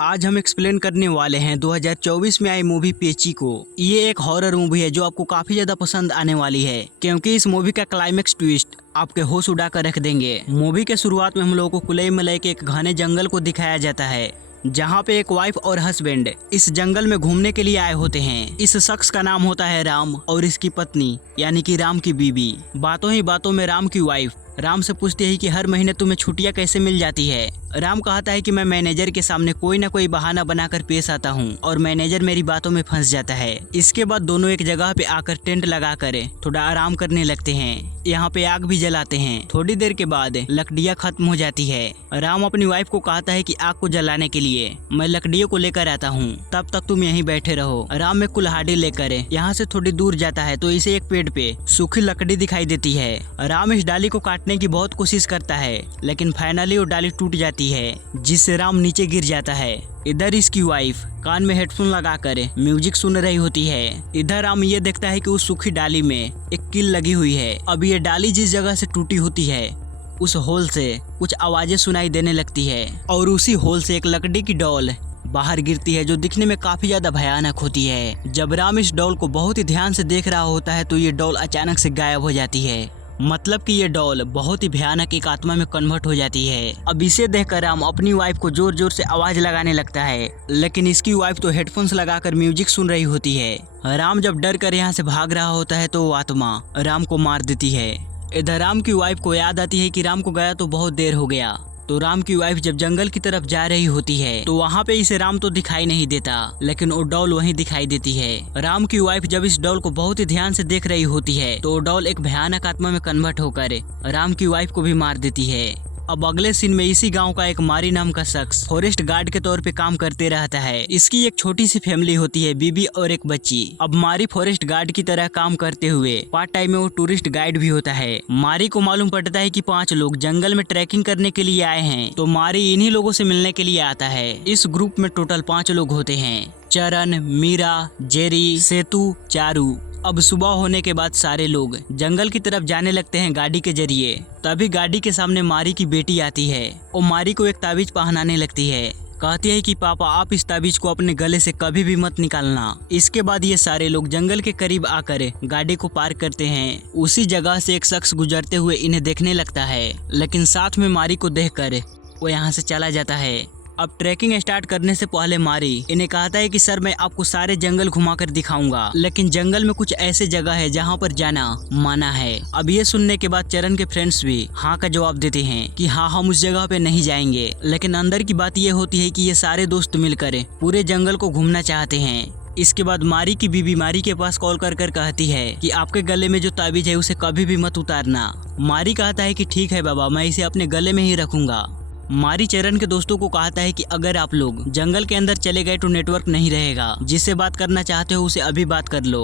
आज हम एक्सप्लेन करने वाले हैं 2024 में आई मूवी पेची को। ये एक हॉरर मूवी है जो आपको काफी ज्यादा पसंद आने वाली है, क्योंकि इस मूवी का क्लाइमेक्स ट्विस्ट आपके होश उड़ा कर रख देंगे। मूवी के शुरुआत में हम लोगों को कुलई मलई के एक घने जंगल को दिखाया जाता है, जहाँ पे एक वाइफ और हस्बैंड इस जंगल में घूमने के लिए आए होते हैं। इस शख्स का नाम होता है राम और इसकी पत्नी यानी कि राम की बीबी। बातों ही बातों में राम की वाइफ राम से पूछती है कि हर महीने तुम्हें छुट्टियां कैसे मिल जाती है। राम कहता है कि मैं मैनेजर के सामने कोई ना कोई बहाना बनाकर पेश आता हूँ और मैनेजर मेरी बातों में फंस जाता है। इसके बाद दोनों एक जगह पे आकर टेंट लगाकर थोड़ा आराम करने लगते हैं। यहाँ पे आग भी जलाते हैं। थोड़ी देर के बाद लकड़ियाँ खत्म हो जाती है। राम अपनी वाइफ को कहता है कि आग को जलाने के लिए मैं लकड़ियों को लेकर आता हूँ, तब तक तुम यहीं बैठे रहो। राम में कुल्हाड़ी लेकर यहाँ से थोड़ी दूर जाता है तो इसे एक पेड़ पे सूखी लकड़ी दिखाई देती है। राम इस डाली को काटने की बहुत कोशिश करता है, लेकिन फाइनली वो डाली टूट जाती है, जिससे राम नीचे गिर जाता है। इधर इसकी वाइफ कान में हेडफोन लगाकर म्यूजिक सुन रही होती है। इधर राम ये देखता है कि उस सूखी डाली में एक कील लगी हुई है। अब ये डाली जिस जगह से टूटी होती है उस होल से कुछ आवाजें सुनाई देने लगती है और उसी होल से एक लकड़ी की डॉल बाहर गिरती है, जो दिखने में काफी ज्यादा भयानक होती है। जब राम इस डॉल को बहुत ही ध्यान से देख रहा होता है तो ये डॉल अचानक से गायब हो जाती है। मतलब कि ये डॉल बहुत ही भयानक एक आत्मा में कन्वर्ट हो जाती है। अब इसे देखकर राम अपनी वाइफ को जोर जोर से आवाज लगाने लगता है, लेकिन इसकी वाइफ तो हेडफोन्स लगाकर म्यूजिक सुन रही होती है। राम जब डर कर यहाँ से भाग रहा होता है तो वो आत्मा राम को मार देती है। इधर राम की वाइफ को याद आती है कि राम को गया तो बहुत देर हो गया। तो राम की वाइफ जब जंगल की तरफ जा रही होती है तो वहाँ पे इसे राम तो दिखाई नहीं देता, लेकिन वो डॉल वहीं दिखाई देती है। राम की वाइफ जब इस डॉल को बहुत ही ध्यान से देख रही होती है तो डॉल एक भयानक आत्मा में कन्वर्ट होकर राम की वाइफ को भी मार देती है। अब अगले सीन में इसी गांव का एक मारी नाम का शख्स फॉरेस्ट गार्ड के तौर पे काम करते रहता है। इसकी एक छोटी सी फैमिली होती है, बीबी और एक बच्ची। अब मारी फॉरेस्ट गार्ड की तरह काम करते हुए पार्ट टाइम में वो टूरिस्ट गाइड भी होता है। मारी को मालूम पड़ता है कि 5 लोग जंगल में ट्रैकिंग करने के लिए आए हैं, तो मारी इन्हीं लोगों से मिलने के लिए आता है। इस ग्रुप में टोटल 5 लोग होते हैं, चरण, मीरा, जेरी, सेतु, चारू। अब सुबह होने के बाद सारे लोग जंगल की तरफ जाने लगते हैं गाड़ी के जरिए। तभी गाड़ी के सामने मारी की बेटी आती है और मारी को एक ताबीज पहनाने लगती है। कहती है कि पापा आप इस ताबीज को अपने गले से कभी भी मत निकालना। इसके बाद ये सारे लोग जंगल के करीब आकर गाड़ी को पार्क करते हैं। उसी जगह से एक शख्स गुजरते हुए इन्हें देखने लगता है, लेकिन साथ में मारी को देखकर वो यहाँ से चला जाता है। अब ट्रैकिंग स्टार्ट करने से पहले मारी इन्हें कहता है कि सर मैं आपको सारे जंगल घुमाकर दिखाऊंगा, लेकिन जंगल में कुछ ऐसे जगह है जहाँ पर जाना मना है। अब ये सुनने के बाद चरण के फ्रेंड्स भी हाँ का जवाब देते हैं कि हाँ हम उस जगह पे नहीं जाएंगे, लेकिन अंदर की बात ये होती है कि ये सारे दोस्त मिलकर पूरे जंगल को घूमना चाहते हैं। इसके बाद मारी की बीबी मारी के पास कॉल कर कर कहती है कि आपके गले में जो ताबीज है उसे कभी भी मत उतारना। मारी कहता है कि ठीक है बाबा, मैं इसे अपने गले में ही रखूंगा। मारी चरण के दोस्तों को कहता है कि अगर आप लोग जंगल के अंदर चले गए तो नेटवर्क नहीं रहेगा, जिससे बात करना चाहते हो उसे अभी बात कर लो।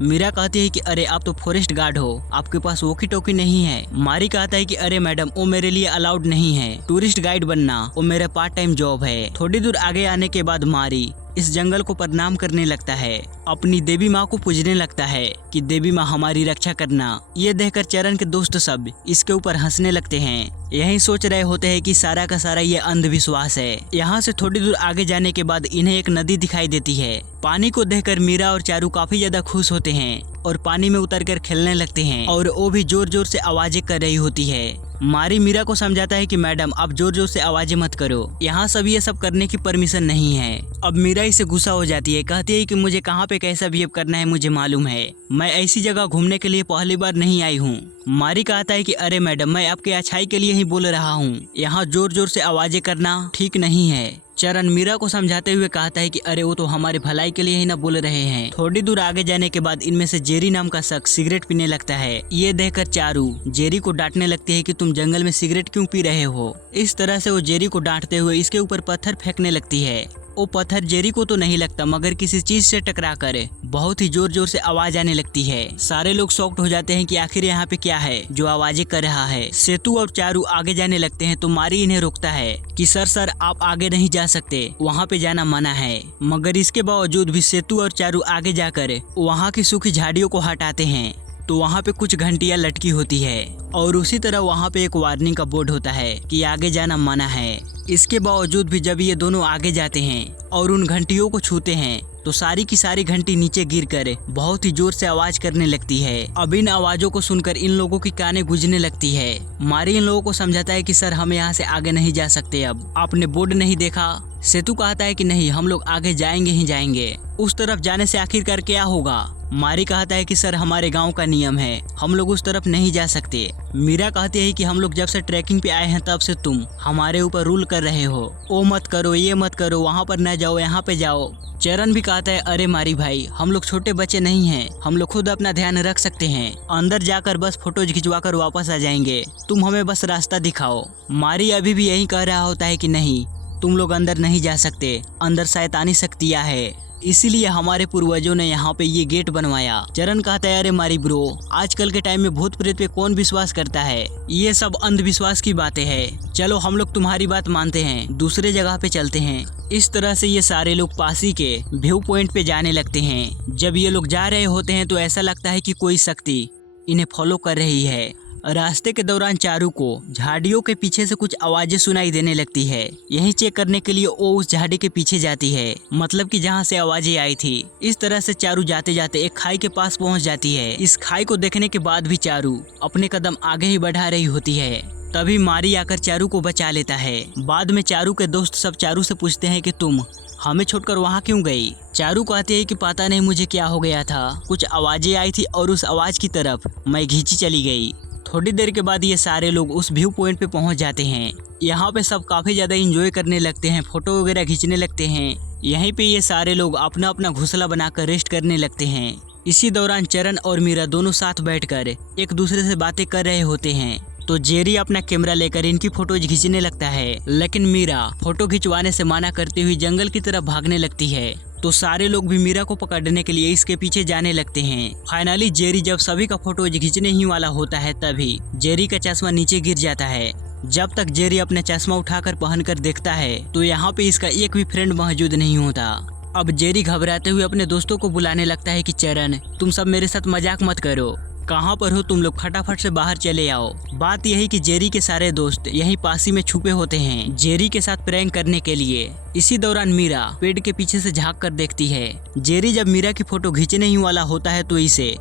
मीरा कहती है कि अरे आप तो फॉरेस्ट गार्ड हो, आपके पास वॉकी टॉकी नहीं है। मारी कहता है कि अरे मैडम वो मेरे लिए अलाउड नहीं है, टूरिस्ट गाइड बनना वो मेरा पार्ट टाइम जॉब है। थोड़ी दूर आगे आने के बाद मारी इस जंगल को प्रणाम करने लगता है, अपनी देवी माँ को पूजने लगता है कि देवी माँ हमारी रक्षा करना। ये देखकर चरण के दोस्त सब इसके ऊपर हंसने लगते हैं। यही सोच रहे होते हैं कि सारा का सारा ये अंधविश्वास है। यहाँ से थोड़ी दूर आगे जाने के बाद इन्हें एक नदी दिखाई देती है। पानी को देखकर मीरा और चारू काफी ज्यादा खुश होते हैं और पानी में उतरकर खेलने लगते हैं और वो भी जोर जोर से आवाजें कर रही होती है। मारी मीरा को समझाता है कि मैडम आप जोर जोर से आवाजें मत करो, यहाँ सब ये सब करने की परमिशन नहीं है। अब मीरा इसे गुस्सा हो जाती है, कहती है कि मुझे कहाँ पे कैसा बिहेव करना है मुझे मालूम है, मैं ऐसी जगह घूमने के लिए पहली बार नहीं आई हूँ। मारी कहता है कि अरे मैडम मैं आपके अच्छाई के लिए ही बोल रहा हूँ, यहाँ जोर जोर से आवाजें करना ठीक नहीं है। चरण मीरा को समझाते हुए कहता है कि अरे वो तो हमारे भलाई के लिए ही ना बोल रहे हैं। थोड़ी दूर आगे जाने के बाद इनमें से जेरी नाम का शख्स सिगरेट पीने लगता है। ये देखकर चारू जेरी को डांटने लगती है कि तुम जंगल में सिगरेट क्यों पी रहे हो। इस तरह से वो जेरी को डांटते हुए इसके ऊपर पत्थर फेंकने लगती है। वो पत्थर जेरी को तो नहीं लगता, मगर किसी चीज से टकरा कर बहुत ही जोर जोर से आवाज आने लगती है। सारे लोग शॉक्ड हो जाते हैं कि आखिर यहाँ पे क्या है जो आवाजें कर रहा है। सेतु और चारू आगे जाने लगते हैं तो मारी इन्हें रोकता है कि सर आप आगे नहीं जा सकते, वहाँ पे जाना मना है। मगर इसके बावजूद भी सेतु और चारू आगे जाकर वहाँ की सूखी झाड़ियों को हटाते हैं। तो वहाँ पे कुछ घंटियां लटकी होती है और उसी तरह वहाँ पे एक वार्निंग का बोर्ड होता है कि आगे जाना मना है। इसके बावजूद भी जब ये दोनों आगे जाते हैं और उन घंटियों को छूते हैं तो सारी की सारी घंटी नीचे गिरकर बहुत ही जोर से आवाज करने लगती है। अब इन आवाजों को सुनकर इन लोगों की कानें गूंजने लगती है। मारी इन लोगों को समझाता है कि सर हम यहाँ से आगे नहीं जा सकते, अब आपने बोर्ड नहीं देखा। सेतु कहता है कि नहीं, हम लोग आगे जाएंगे ही जाएंगे। उस तरफ जाने से आखिरकार क्या होगा? मारी कहता है कि सर हमारे गांव का नियम है, हम लोग उस तरफ नहीं जा सकते। मीरा कहती है कि हम लोग जब से ट्रैकिंग पे आए हैं तब से तुम हमारे ऊपर रूल कर रहे हो, ओ मत करो, ये मत करो, वहाँ पर न जाओ, यहाँ पे जाओ। चरण भी कहता है अरे मारी भाई, हम लोग छोटे बच्चे नहीं हैं, हम लोग खुद अपना ध्यान रख सकते हैं, अंदर जाकर बस फोटोज खिंचवाकर वापस आ जाएंगे, तुम हमें बस रास्ता दिखाओ। मारी अभी भी यही कह रहा होता है कि नहीं, तुम लोग अंदर नहीं जा सकते, अंदर शैतानी शक्तियाँ है, इसीलिए हमारे पूर्वजों ने यहाँ पे ये गेट बनवाया। चरण कहता है अरे मारी ब्रो, आजकल के टाइम में भूत प्रेत पे कौन विश्वास करता है, ये सब अंधविश्वास की बातें हैं, चलो हम लोग तुम्हारी बात मानते हैं, दूसरे जगह पे चलते हैं। इस तरह से ये सारे लोग पासी के व्यू पॉइंट पे जाने लगते हैं। जब ये लोग जा रहे होते हैं तो ऐसा लगता है कि कोई शक्ति इन्हें फॉलो कर रही है। रास्ते के दौरान चारू को झाड़ियों के पीछे से कुछ आवाजें सुनाई देने लगती है। यही चेक करने के लिए वो उस झाड़ी के पीछे जाती है, मतलब कि जहाँ से आवाजें आई थी। इस तरह से चारू जाते जाते एक खाई के पास पहुँच जाती है। इस खाई को देखने के बाद भी चारू अपने कदम आगे ही बढ़ा रही होती है। तभी मारी आकर चारू को बचा लेता है। बाद में चारू के दोस्त सब चारू से पूछते हैं कि तुम हमें छोड़कर वहाँ क्यों गई? चारू कहती है कि पता नहीं मुझे क्या हो गया था, कुछ आवाजें आई थी और उस आवाज की तरफ मैं खींची चली गई। थोड़ी देर के बाद ये सारे लोग उस व्यू पॉइंट पे पहुंच जाते हैं। यहाँ पे सब काफी ज्यादा एंजॉय करने लगते हैं, फोटो वगैरह खींचने लगते हैं। यहीं पे ये सारे लोग अपना अपना घोंसला बनाकर रेस्ट करने लगते हैं। इसी दौरान चरण और मीरा दोनों साथ बैठकर एक दूसरे से बातें कर रहे होते हैं। तो जेरी अपना कैमरा लेकर इनकी फोटोज खींचने लगता है, लेकिन मीरा फोटो खिंचवाने से मना करती हुई जंगल की तरफ भागने लगती है। तो सारे लोग भी मीरा को पकड़ने के लिए इसके पीछे जाने लगते हैं। फाइनली जेरी जब सभी का फोटोज खींचने ही वाला होता है तभी जेरी का चश्मा नीचे गिर जाता है। जब तक जेरी अपना चश्मा उठाकर पहनकर देखता है तो यहाँ पे इसका एक भी फ्रेंड मौजूद नहीं होता। अब जेरी घबराते हुए अपने दोस्तों को बुलाने लगता है कि चरण, तुम सब मेरे साथ मजाक मत करो, कहाँ पर हो तुम लोग, फटाफट से बाहर चले आओ। बात यही कि जेरी के सारे दोस्त यहीं पासी में छुपे होते हैं जेरी के साथ प्रैंक करने के लिए। इसी दौरान मीरा पेड़ के पीछे से झांक कर देखती है। जेरी जब मीरा की फोटो खींचने ही वाला होता है तो इसे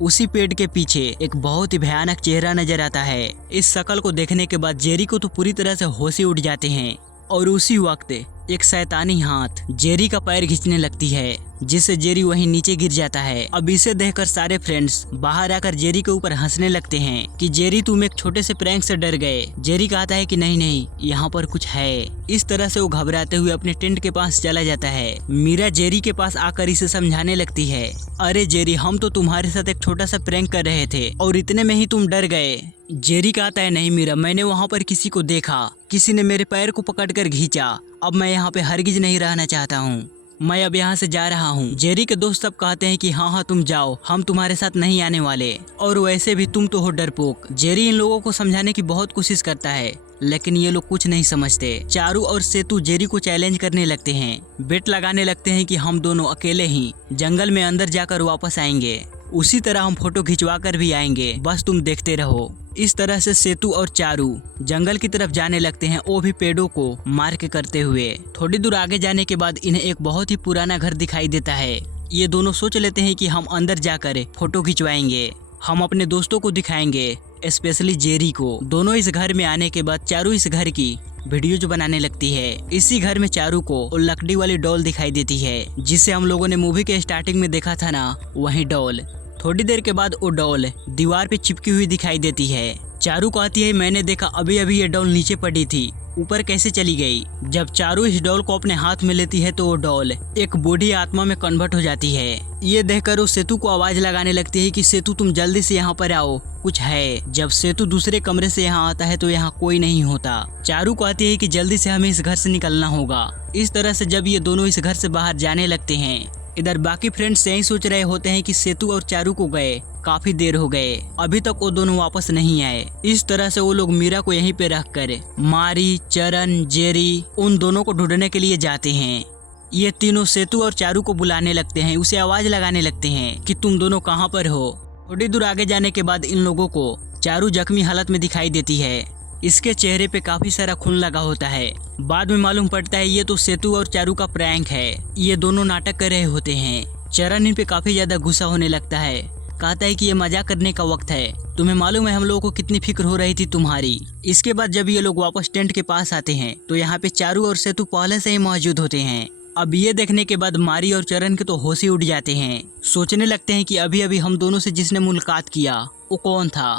उसी पेड़ के पीछे एक बहुत ही भयानक चेहरा नजर आता है। इस शक्ल को देखने के बाद जेरी को तो पूरी तरह से होश ही उड़ जाते हैं और उसी वक्त एक शैतानी हाथ जेरी का पैर खींचने लगती है, जिससे जेरी वहीं नीचे गिर जाता है। अब इसे देखकर सारे फ्रेंड्स बाहर आकर जेरी के ऊपर हंसने लगते हैं कि जेरी तुम एक छोटे से प्रैंक से डर गए। जेरी कहता है कि नहीं नहीं, यहाँ पर कुछ है। इस तरह से वो घबराते हुए अपने टेंट के पास चला जाता है। मीरा जेरी के पास आकर इसे समझाने लगती है, अरे जेरी, हम तो तुम्हारे साथ एक छोटा सा प्रैंक कर रहे थे और इतने में ही तुम डर गए। जेरी कहता है नहीं मीरा, मैंने वहाँ पर किसी को देखा, किसी ने मेरे पैर को पकड़कर खींचा, अब मैं यहाँ पे हरगिज नहीं रहना चाहता हूँ, मैं अब यहाँ से जा रहा हूँ। जेरी के दोस्त सब कहते हैं कि हाँ हाँ तुम जाओ, हम तुम्हारे साथ नहीं आने वाले, और वैसे भी तुम तो हो डरपोक। जेरी इन लोगों को समझाने की बहुत कोशिश करता है लेकिन ये लोग कुछ नहीं समझते। चारू और सेतु जेरी को चैलेंज करने लगते हैं, बेट लगाने लगते हैं कि हम दोनों अकेले ही जंगल में अंदर जाकर वापस आएंगे, उसी तरह हम फोटो खिंचवा कर भी आएंगे, बस तुम देखते रहो। इस तरह से सेतु और चारू जंगल की तरफ जाने लगते हैं, वो भी पेड़ों को मार के करते हुए। थोड़ी दूर आगे जाने के बाद इन्हें एक बहुत ही पुराना घर दिखाई देता है। ये दोनों सोच लेते हैं कि हम अंदर जाकर फोटो खिंचवाएंगे, हम अपने दोस्तों को दिखाएंगे, स्पेशली जेरी को। दोनों इस घर में आने के बाद चारू इस घर की वीडियोज बनाने लगती है। इसी घर में चारू को लकड़ी वाली डॉल दिखाई देती है, जिसे हम लोगों ने मूवी के स्टार्टिंग में देखा था ना, वही डॉल। थोड़ी देर के बाद वो डॉल दीवार पे चिपकी हुई दिखाई देती है। चारू कहती है मैंने देखा अभी अभी ये डॉल नीचे पड़ी थी, ऊपर कैसे चली गई। जब चारू इस डॉल को अपने हाथ में लेती है तो वो डॉल एक बूढ़ी आत्मा में कन्वर्ट हो जाती है। ये देखकर वो सेतु को आवाज लगाने लगती है कि सेतु तुम जल्दी से यहाँ पर आओ, कुछ है। जब सेतु दूसरे कमरे से यहाँ आता है तो यहाँ कोई नहीं होता। चारू कहती है कि जल्दी से हमें इस घर से निकलना होगा। इस तरह से जब ये दोनों इस घर से बाहर जाने लगते हैं, इधर बाकी फ्रेंड्स यही सोच रहे होते हैं कि सेतु और चारू को गए काफी देर हो गए, अभी तक वो दोनों वापस नहीं आए। इस तरह से वो लोग मीरा को यहीं पे रख कर मारी, चरण, जेरी उन दोनों को ढूंढने के लिए जाते हैं। ये तीनों सेतु और चारू को बुलाने लगते हैं, उसे आवाज लगाने लगते हैं कि तुम दोनों कहाँ पर हो। थोड़ी दूर आगे जाने के बाद इन लोगों को चारू जख्मी हालत में दिखाई देती है। इसके चेहरे पे काफी सारा खून लगा होता है। बाद में मालूम पड़ता है ये तो सेतु और चारू का प्रैंक है, ये दोनों नाटक कर रहे होते हैं। चरण इन पे काफी ज्यादा गुस्सा होने लगता है, कहता है कि ये मजाक करने का वक्त है, तुम्हें मालूम है हम लोगों को कितनी फिक्र हो रही थी तुम्हारी। इसके बाद जब ये लोग वापस टेंट के पास आते हैं तो यहाँ पे चारू और सेतु पहले से ही मौजूद होते हैं। अब ये देखने के बाद मारी और चरण के तो होश ही उड़ जाते हैं, सोचने लगते हैं कि अभी अभी हम दोनों से जिसने मुलाकात किया वो कौन था।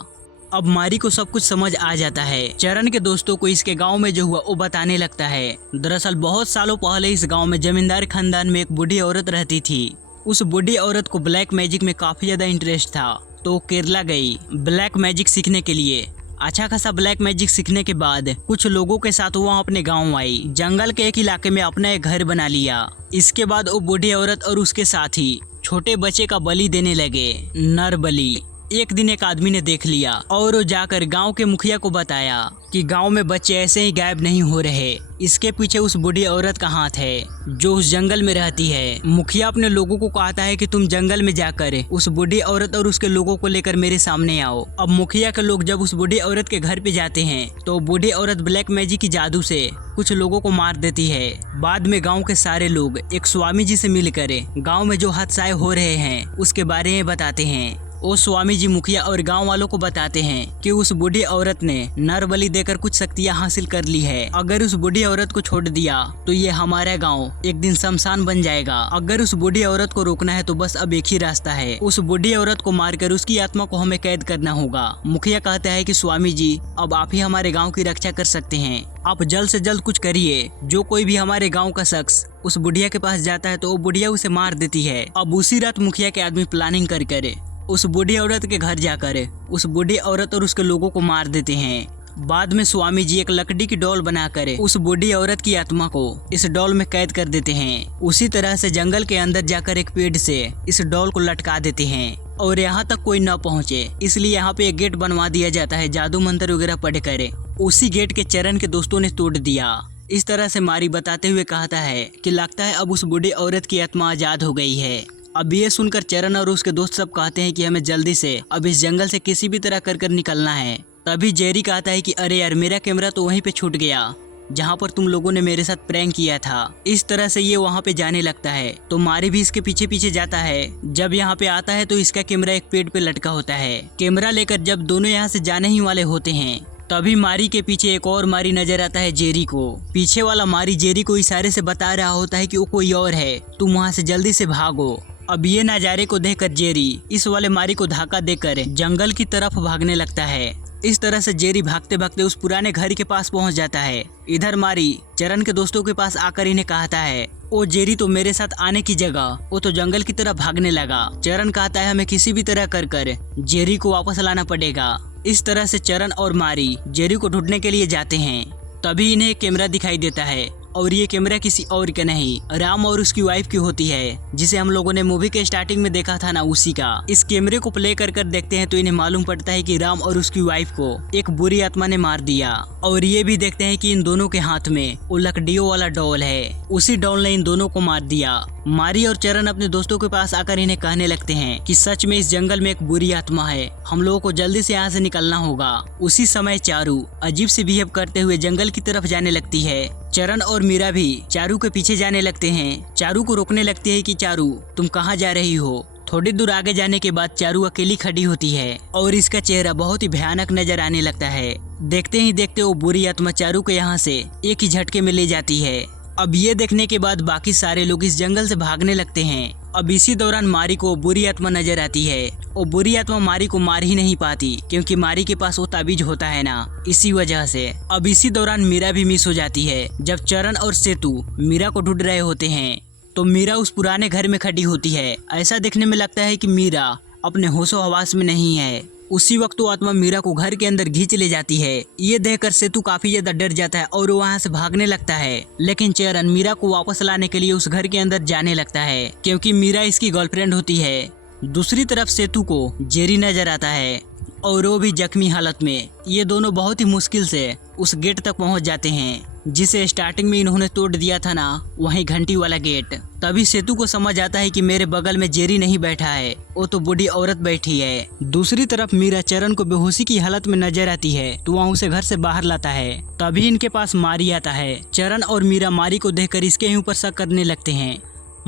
अब मारी को सब कुछ समझ आ जाता है। चरण के दोस्तों को इसके गांव में जो हुआ वो बताने लगता है। दरअसल बहुत सालों पहले इस गांव में जमींदार खानदान में एक बूढ़ी औरत रहती थी। उस बूढ़ी औरत को ब्लैक मैजिक में काफी ज्यादा इंटरेस्ट था, तो केरला गई ब्लैक मैजिक सीखने के लिए। अच्छा खासा ब्लैक मैजिक सीखने के बाद कुछ लोगों के साथ वहाँ अपने गांव आई। जंगल के एक इलाके में अपना एक घर बना लिया। इसके बाद वो बूढ़ी औरत और उसके साथी छोटे बच्चे का बलि देने लगे, नर बलि। एक दिन एक आदमी ने देख लिया और वो जाकर गांव के मुखिया को बताया कि गांव में बच्चे ऐसे ही गायब नहीं हो रहे, इसके पीछे उस बूढ़ी औरत का हाथ है जो उस जंगल में रहती है। मुखिया अपने लोगों को कहता है कि तुम जंगल में जाकर उस बूढ़ी औरत और उसके लोगों को लेकर मेरे सामने आओ। अब मुखिया के लोग जब उस बूढ़ी औरत के घर पे जाते हैं तो बूढ़ी औरत ब्लैक मैजिक की जादू से कुछ लोगों को मार देती है। बाद में गाँव के सारे लोग एक स्वामी जी से मिलकर गाँव में जो हादसाएं हो रहे हैं उसके बारे में बताते हैं। वो स्वामी जी मुखिया और गांव वालों को बताते हैं कि उस बूढ़ी औरत ने नर बलि देकर कुछ शक्तियां हासिल कर ली है। अगर उस बूढ़ी औरत को छोड़ दिया तो ये हमारा गांव एक दिन शमशान बन जाएगा। अगर उस बूढ़ी औरत को रोकना है तो बस अब एक ही रास्ता है, उस बूढ़ी औरत को मारकर उसकी आत्मा को हमें कैद करना होगा। मुखिया कहता है कि स्वामी जी अब आप ही हमारे गाँव की रक्षा कर सकते हैं, आप जल्द से जल्द कुछ करिए। जो कोई भी हमारे गांव का शख्स उस बुढ़िया के पास जाता है तो वो बुढ़िया उसे मार देती है। अब उसी रात मुखिया के आदमी प्लानिंग कर उस बूढ़ी औरत के घर जाकर उस बूढ़ी औरत और उसके लोगों को मार देते हैं। बाद में स्वामी जी एक लकड़ी की डॉल बनाकर उस बूढ़ी औरत की आत्मा को इस डॉल में कैद कर देते हैं। उसी तरह से जंगल के अंदर जाकर एक पेड़ से इस डॉल को लटका देते हैं और यहाँ तक कोई न पहुँचे, इसलिए यहाँ पे एक गेट बनवा दिया जाता है जादू मंत्र वगैरह पढ़कर। उसी गेट के चरण के दोस्तों ने तोड़ दिया। इस तरह से मारी बताते हुए कहता है कि लगता है अब उस बूढ़ी औरत की आत्मा आजाद हो गई है। अब ये सुनकर चरण और उसके दोस्त सब कहते हैं कि हमें जल्दी से अब इस जंगल से किसी भी तरह कर निकलना है। तभी जेरी कहता है कि अरे यार मेरा कैमरा तो वहीं पे छूट गया जहाँ पर तुम लोगों ने मेरे साथ प्रैंक किया था। इस तरह से ये वहाँ पे जाने लगता है तो मारी भी इसके पीछे पीछे जाता है। जब यहाँ पे आता है तो इसका कैमरा एक पेड़ पे लटका होता है। कैमरा लेकर जब दोनों यहाँ से जाने ही वाले होते हैं तभी मारी के पीछे एक और मारी नजर आता है जेरी को। पीछे वाला मारी जेरी को इशारे से बता रहा होता है कि वो कोई और है, तुम वहाँ से जल्दी से भागो। अब ये नजारे को देखकर जेरी इस वाले मारी को धक्का देकर जंगल की तरफ भागने लगता है। इस तरह से जेरी भागते भागते उस पुराने घर के पास पहुंच जाता है। इधर मारी चरण के दोस्तों के पास आकर इन्हें कहता है ओ जेरी तो मेरे साथ आने की जगह वो तो जंगल की तरफ भागने लगा। चरण कहता है हमें किसी भी तरह कर जेरी को वापस लाना पड़ेगा। इस तरह से चरण और मारी जेरी को ढूंढने के लिए जाते हैं। तभी इन्हें एक कैमरा दिखाई देता है और ये कैमरा किसी और का नहीं राम और उसकी वाइफ की होती है, जिसे हम लोगों ने मूवी के स्टार्टिंग में देखा था ना, उसी का। इस कैमरे को प्ले कर देखते हैं तो इन्हें मालूम पड़ता है कि राम और उसकी वाइफ को एक बुरी आत्मा ने मार दिया। और ये भी देखते हैं कि इन दोनों के हाथ में वो लकड़ियों वाला डॉल है, उसी डॉल ने इन दोनों को मार दिया। मारी और चरण अपने दोस्तों के पास आकर इन्हें कहने लगते हैं कि सच में इस जंगल में एक बुरी आत्मा है, हम लोगों को जल्दी से यहाँ से निकलना होगा। उसी समय चारू अजीब से बिहेव करते हुए जंगल की तरफ जाने लगती है। चरण और मीरा भी चारू के पीछे जाने लगते हैं। चारू को रोकने लगती है कि चारू तुम कहाँ जा रही हो। थोड़ी दूर आगे जाने के बाद चारू अकेली खड़ी होती है और इसका चेहरा बहुत ही भयानक नजर आने लगता है। देखते ही देखते वो बुरी आत्मा चारू को यहाँ से एक ही झटके में ले जाती है। अब ये देखने के बाद बाकी सारे लोग इस जंगल से भागने लगते हैं। अब इसी दौरान मारी को बुरी आत्मा नजर आती है। वो बुरी आत्मा मारी को मार ही नहीं पाती क्योंकि मारी के पास वो ताबीज होता है ना, इसी वजह से। अब इसी दौरान मीरा भी मिस हो जाती है। जब चरण और सेतु मीरा को ढूंढ रहे होते हैं तो मीरा उस पुराने घर में खड़ी होती है। ऐसा देखने में लगता है कि मीरा अपने होशो हवास में नहीं है। उसी वक्त वो आत्मा मीरा को घर के अंदर खींच ले जाती है। ये देखकर सेतु काफी ज्यादा डर जाता है और वो वहाँ से भागने लगता है। लेकिन चरण मीरा को वापस लाने के लिए उस घर के अंदर जाने लगता है क्योंकि मीरा इसकी गर्लफ्रेंड होती है। दूसरी तरफ सेतु को जेरी नजर आता है। और वो भी जख्मी हालत में। ये दोनों बहुत ही मुश्किल से उस गेट तक पहुंच जाते हैं जिसे स्टार्टिंग में इन्होंने तोड़ दिया था ना, वही घंटी वाला गेट। तभी सेतु को समझ आता है कि मेरे बगल में जेरी नहीं बैठा है, वो तो बूढ़ी औरत बैठी है। दूसरी तरफ मीरा चरण को बेहोशी की हालत में नजर आती है तो वह उसे घर से बाहर लाता है। तभी इनके पास मारी आता है। चरण और मीरा मारी को देखकर इसके ऊपर शक करने लगते हैं।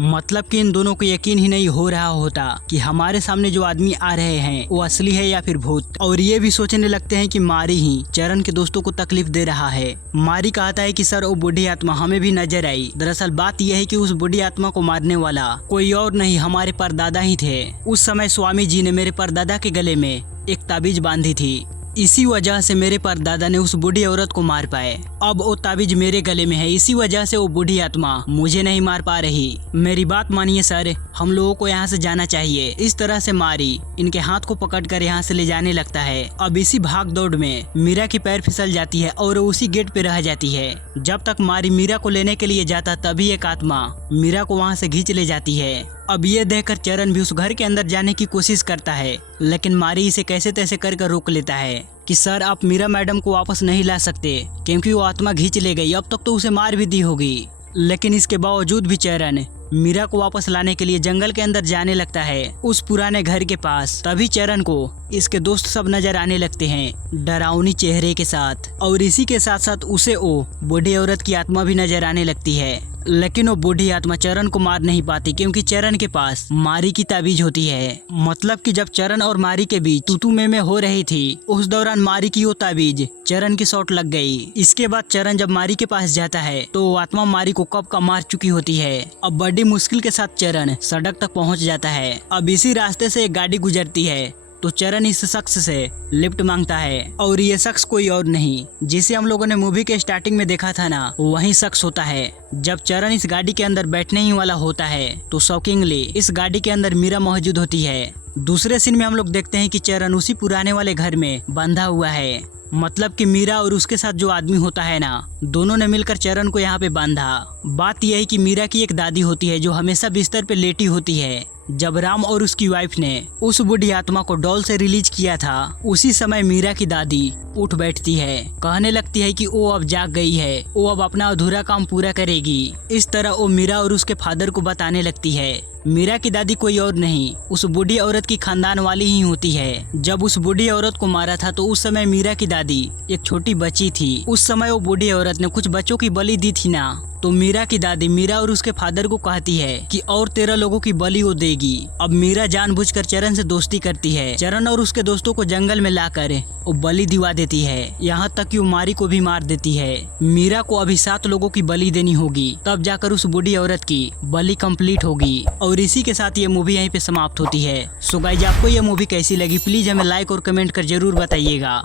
मतलब कि इन दोनों को यकीन ही नहीं हो रहा होता कि हमारे सामने जो आदमी आ रहे हैं वो असली है या फिर भूत। और ये भी सोचने लगते हैं कि मारी ही चरण के दोस्तों को तकलीफ दे रहा है। मारी कहता है कि सर वो बूढ़ी आत्मा हमें भी नजर आई। दरअसल बात यह है कि उस बूढ़ी आत्मा को मारने वाला कोई और नहीं, हमारे परदादा ही थे। उस समय स्वामी जी ने मेरे परदादा के गले में एक ताबीज बांधी थी, इसी वजह से मेरे परदादा ने उस बूढ़ी औरत को मार पाए। अब वो ताबीज मेरे गले में है, इसी वजह से वो बूढ़ी आत्मा मुझे नहीं मार पा रही। मेरी बात मानिए सर, हम लोगों को यहाँ से जाना चाहिए। इस तरह से मारी इनके हाथ को पकड़कर यहाँ से ले जाने लगता है। अब इसी भाग दौड़ में मीरा की पैर फिसल जाती है और उसी गेट पे रह जाती है। जब तक मारी मीरा को लेने के लिए जाता तभी एक आत्मा मीरा को वहाँ से खींच ले जाती है। अब ये देखकर चरण भी उस घर के अंदर जाने की कोशिश करता है, लेकिन मारी इसे कैसे तैसे कर रोक लेता है कि सर आप मीरा मैडम को वापस नहीं ला सकते क्योंकि वो आत्मा खींच ले गई। अब तक तो उसे मार भी दी होगी। लेकिन इसके बावजूद भी चरण मीरा को वापस लाने के लिए जंगल के अंदर जाने लगता है, उस पुराने घर के पास। तभी चरण को इसके दोस्त सब नजर आने लगते हैं डरावनी चेहरे के साथ, और इसी के साथ साथ उसे वो बूढ़ी औरत की आत्मा भी नजर आने लगती है। लेकिन वो बूढ़ी आत्मा चरण को मार नहीं पाती क्योंकि चरण के पास मारी की ताबीज होती है। मतलब कि जब चरण और मारी के बीच तू में हो रही थी, उस दौरान मारी की वो ताबीज चरण की शॉट लग गई। इसके बाद चरण जब मारी के पास जाता है तो वो आत्मा मारी को कब का मार चुकी होती है। अब बड़ी मुश्किल के साथ चरण सड़क तक पहुंच जाता है। अब इसी रास्ते से एक गाड़ी गुजरती है तो चरण इस शख्स से लिफ्ट मांगता है, और ये शख्स कोई और नहीं जिसे हम लोगों ने मूवी के स्टार्टिंग में देखा था ना, वही शख्स होता है। जब चरण इस गाड़ी के अंदर बैठने ही वाला होता है तो शॉकिंगली इस गाड़ी के अंदर मीरा मौजूद होती है। दूसरे सीन में हम लोग देखते हैं कि चरण उसी पुराने वाले घर में बंधा हुआ है। मतलब कि मीरा और उसके साथ जो आदमी होता है ना, दोनों ने मिलकर चरण को यहाँ पे बांधा। बात यह है कि मीरा की एक दादी होती है जो हमेशा बिस्तर पे लेटी होती है। जब राम और उसकी वाइफ ने उस बूढ़ी आत्मा को डॉल से रिलीज किया था, उसी समय मीरा की दादी उठ बैठती है, कहने लगती है कि वो अब जाग गई है, वो अब अपना अधूरा काम पूरा करेगी। इस तरह वो मीरा और उसके फादर को बताने लगती है। मीरा की दादी कोई और नहीं, उस बूढ़ी औरत की खानदान वाली ही होती है। जब उस बूढ़ी औरत को मारा था तो उस समय मीरा की दादी एक छोटी बच्ची थी। उस समय वो बूढ़ी औरत ने कुछ बच्चों की बलि दी थी ना, तो मीरा की दादी मीरा और उसके फादर को कहती है कि और 13 लोगों की बलि वो देगी। अब मीरा जानबूझकर चरण से दोस्ती करती है। चरण और उसके दोस्तों को जंगल में लाकर वो बलि दिवा देती है, यहाँ तक कि वो मारी को भी मार देती है। मीरा को अभी 7 लोगों की बलि देनी होगी, तब जाकर उस बूढ़ी औरत की बलि कंप्लीट होगी। और इसी के साथ ये मूवी यहीं पे समाप्त होती है। सो गाइस, आपको ये मूवी कैसी लगी प्लीज हमें लाइक और कमेंट कर जरूर बताइएगा।